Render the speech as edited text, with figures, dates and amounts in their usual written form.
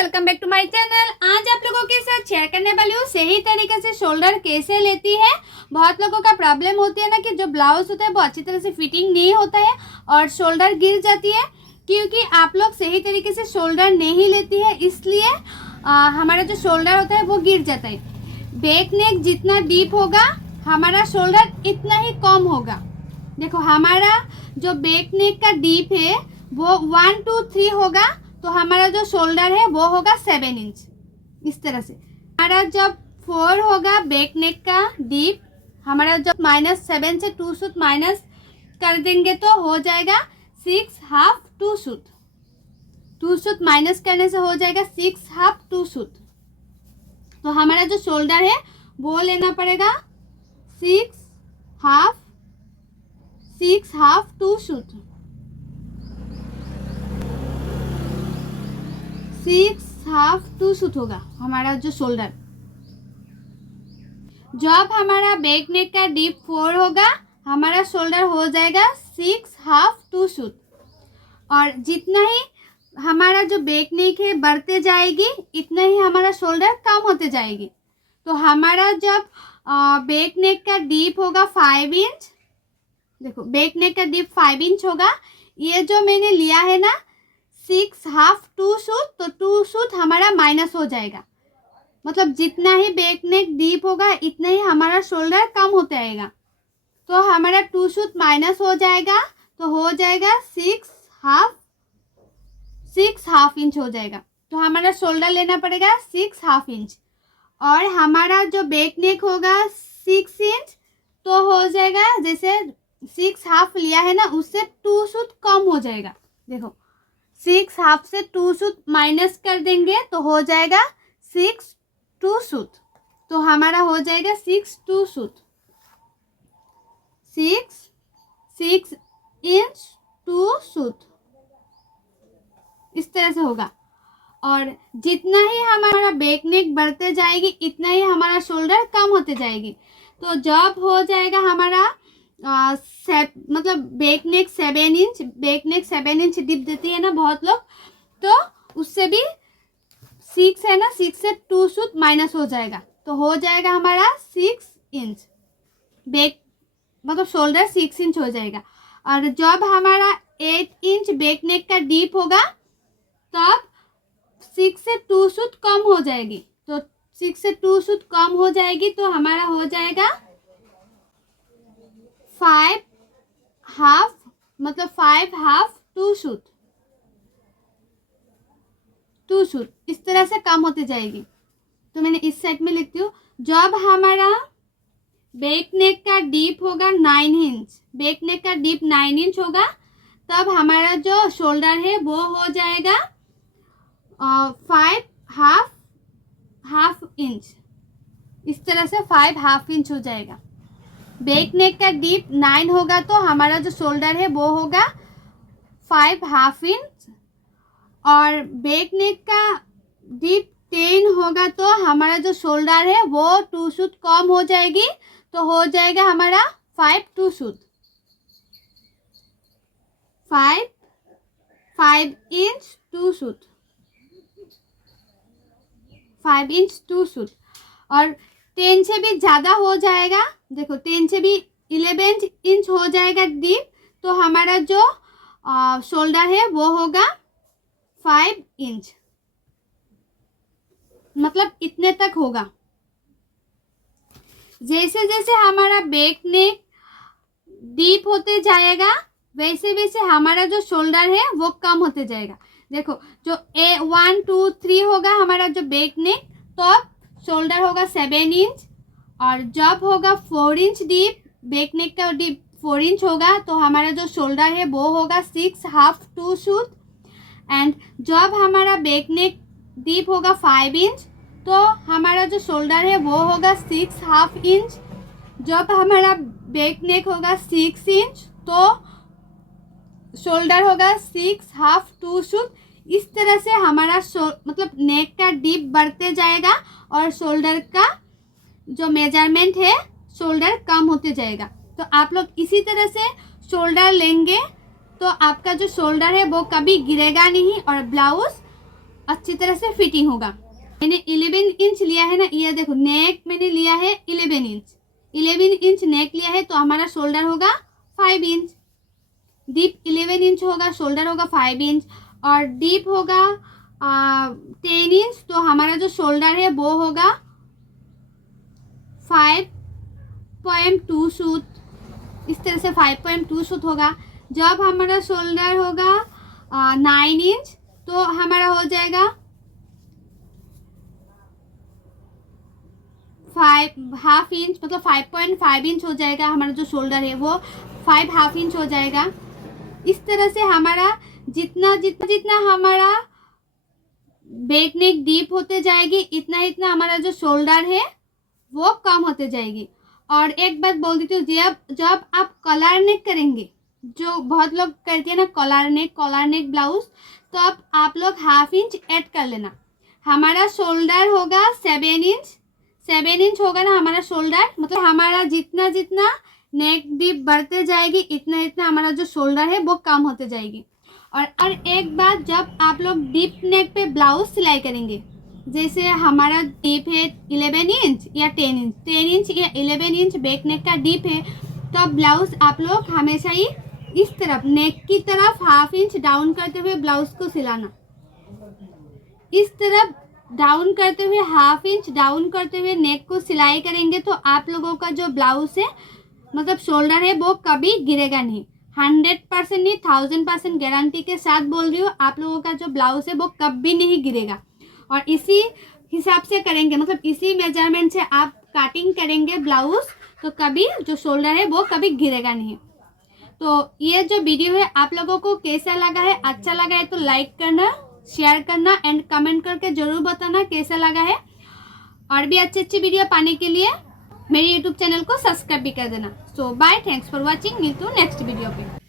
Welcome back to my channel. आज आप लोगों के साथ शेयर करने वाली हूँ सही तरीके से शोल्डर कैसे लेती है। बहुत लोगों का प्रॉब्लम होती है ना कि जो ब्लाउज होता है वो अच्छी तरह से फिटिंग नहीं होता है और शोल्डर गिर जाती है, क्योंकि आप लोग सही तरीके से शोल्डर नहीं लेती है, इसलिए हमारा जो शोल्डर होता है वो गिर जाता है। बैक नेक जितना डीप होगा हमारा शोल्डर इतना ही कम होगा। देखो हमारा जो बैक नेक का डीप है वो 1 2 3 होगा, तो हमारा जो शोल्डर है वो होगा 7 इंच। इस तरह से हमारा जब 4 होगा बैक नेक का डीप, हमारा जब -7 से 2 सूत माइनस कर देंगे तो हो जाएगा 6 हाफ 2 सूत। 2 सूत माइनस करने से हो जाएगा 6 हाफ 2 सूत। तो हमारा जो शोल्डर है वो लेना पड़ेगा 6 हाफ 2 सूत। 6 हाफ 2 सूत होगा हमारा जो शोल्डर। जब हमारा बैक नेक का डीप 4 होगा हमारा शोल्डर हो जाएगा 6 हाफ 2 सूत। और जितना ही हमारा जो बैक नेक है बढ़ते जाएगी इतना ही हमारा शोल्डर कम होते जाएगी। तो हमारा जब बैक नेक का डीप होगा 5 इंच, देखो बैक नेक का डीप 5 इंच होगा, ये जो मैंने लिया है ना 6 हाफ 2 सूत, तो 2 सूत हमारा माइनस हो जाएगा। मतलब जितना ही बैक नेक डीप होगा इतना ही हमारा शोल्डर कम होते आएगा। तो हमारा 2 सूत माइनस हो जाएगा, तो हो जाएगा 6 हाफ इंच हो जाएगा। तो हमारा शोल्डर लेना पड़ेगा 6 हाफ इंच। और हमारा जो बैक नेक होगा 6 इंच, तो हो जाएगा जैसे 6 हाफ लिया है ना उससे 2 सूत कम हो जाएगा। देखो 6 हाफ से 2 सूत माइनस कर देंगे तो हो जाएगा 6 2 सूत। तो हमारा हो जाएगा 6 2 सूत। 6 इंच 2 सूत इस तरह से होगा। और जितना ही हमारा बैक नेक बढ़ते जाएगी इतना ही हमारा शोल्डर कम होते जाएगी। तो जब हो जाएगा हमारा मतलब back neck 7 inch, back neck 7 inch deep देती है ना बहुत लोग, तो उससे भी 6 है ना, 6 से 2 सूत माइनस हो जाएगा, तो हो जाएगा हमारा 6 इंच बैक, मतलब शोल्डर 6 इंच हो जाएगा। और जब हमारा 8 इंच बैक नेक का डीप होगा तब 6 से 2 सूत कम हो जाएगी। तो 6 से 2 सूत कम हो जाएगी तो हमारा हो जाएगा 5 हाफ, मतलब 5 हाफ 2 सूत। 2 सूत इस तरह से कम होती जाएगी। तो मैंने इस साइड में लिखती हूँ। जब हमारा बैक नेक का डीप होगा 9 इंच, बैक नेक का डीप 9 इंच होगा, तब हमारा जो शोल्डर है वो हो जाएगा 5 हाफ इंच। इस तरह से 5 हाफ इंच हो जाएगा। बैक नेक का डीप 9 होगा तो हमारा जो शोल्डर है वो होगा 5 हाफ इंच। और बैक नेक का डीप 10 होगा तो हमारा जो शोल्डर है वो 2 सूत कम हो जाएगी, तो हो जाएगा हमारा 5 2 सूत। 5 इंच 2 सूत, 5 इंच 2 सूत। और 10 से भी ज़्यादा हो जाएगा, देखो 10 से भी 11 इंच हो जाएगा डीप, तो हमारा जो शोल्डर है वो होगा 5 इंच, मतलब इतने तक होगा। जैसे जैसे हमारा बैक नेक डीप होते जाएगा वैसे वैसे हमारा जो शोल्डर है वो कम होते जाएगा। देखो जो 1 2 3 होगा हमारा जो बैक नेक, तो शोल्डर होगा 7 इंच। और जब होगा 4 इंच डीप, बैक नेक का डीप 4 इंच होगा, तो हमारा जो शोल्डर है वो होगा 6 हाफ 2 सूत। एंड जब हमारा बैक नेक डीप होगा 5 इंच, तो हमारा जो शोल्डर है वो होगा 6 हाफ इंच। जब हमारा बैक नेक होगा 6 इंच तो शोल्डर होगा 6 हाफ 2 सूत। इस तरह से हमारा मतलब नेक का डीप बढ़ते जाएगा और शोल्डर का जो मेजरमेंट है शोल्डर कम होते जाएगा। तो आप लोग इसी तरह से शोल्डर लेंगे तो आपका जो शोल्डर है वो कभी गिरेगा नहीं और ब्लाउज अच्छी तरह से फिटिंग होगा। मैंने 11 इंच लिया है ना, ये देखो नेक मैंने लिया है 11 इंच, 11 इंच नेक लिया है, तो हमारा शोल्डर होगा 5 इंच, डीप 11 इंच होगा, शोल्डर होगा 5 इंच, और डीप होगा 10 इंच, तो हमारा जो शोल्डर है वो होगा 5.2 सूत, इस तरह से 5.2 सूत होगा। जब हमारा शोल्डर होगा 9 इंच, तो हमारा हो जाएगा 5.5 इंच, मतलब 5.5 इंच हो जाएगा। हमारा जो शोल्डर है वो 5.5 इंच हो जाएगा। इस तरह से हमारा जितना जितना जितना हमारा बैक नेक डीप होते जाएगी, इतना इतना हमारा जो शोल्डर है वो कम होते जाएगी। और एक बात बोल देती हूँ, जब आप कॉलर नेक करेंगे, जो बहुत लोग करते हैं ना कॉलर नेक ब्लाउज, तो आप लोग 1/2 इंच ऐड कर लेना। हमारा शोल्डर होगा 7 इंच होगा ना हमारा शोल्डर, मतलब हमारा जितना जितना नेक डीप बढ़ते जाएगी, इतना इतना हमारा जो शोल्डर है वो कम होते जाएगी। और एक बात, जब आप लोग डीप नेक पे ब्लाउज सिलाई करेंगे, जैसे हमारा डीप है 11 इंच या 10 इंच या 11 इंच बैक नेक का डीप है, तो ब्लाउज आप लोग हमेशा ही इस तरफ नेक की तरफ 1/2 इंच डाउन करते हुए ब्लाउज को सिलाना। इस तरफ डाउन करते हुए 1/2 इंच डाउन करते हुए नेक को सिलाई करेंगे, तो आप लोगों का जो ब्लाउज है, मतलब शोल्डर है, वो कभी गिरेगा नहीं। 100% नहीं, 1000% गारंटी के साथ बोल रही हूँ, आप लोगों का जो ब्लाउज है वो कभी नहीं गिरेगा। और इसी हिसाब से करेंगे, मतलब इसी मेजरमेंट से आप कटिंग करेंगे ब्लाउज, तो कभी जो शोल्डर है वो कभी गिरेगा नहीं। तो ये जो वीडियो है आप लोगों को कैसा लगा है, अच्छा लगा है तो लाइक करना, शेयर करना एंड कमेंट करके ज़रूर बताना कैसा लगा है। और भी अच्छी अच्छी वीडियो पाने के लिए मेरे यूट्यूब चैनल को सब्सक्राइब भी कर देना। सो बाय, थैंक्स फॉर वॉचिंग, मिलते हैं नेक्स्ट वीडियो पे।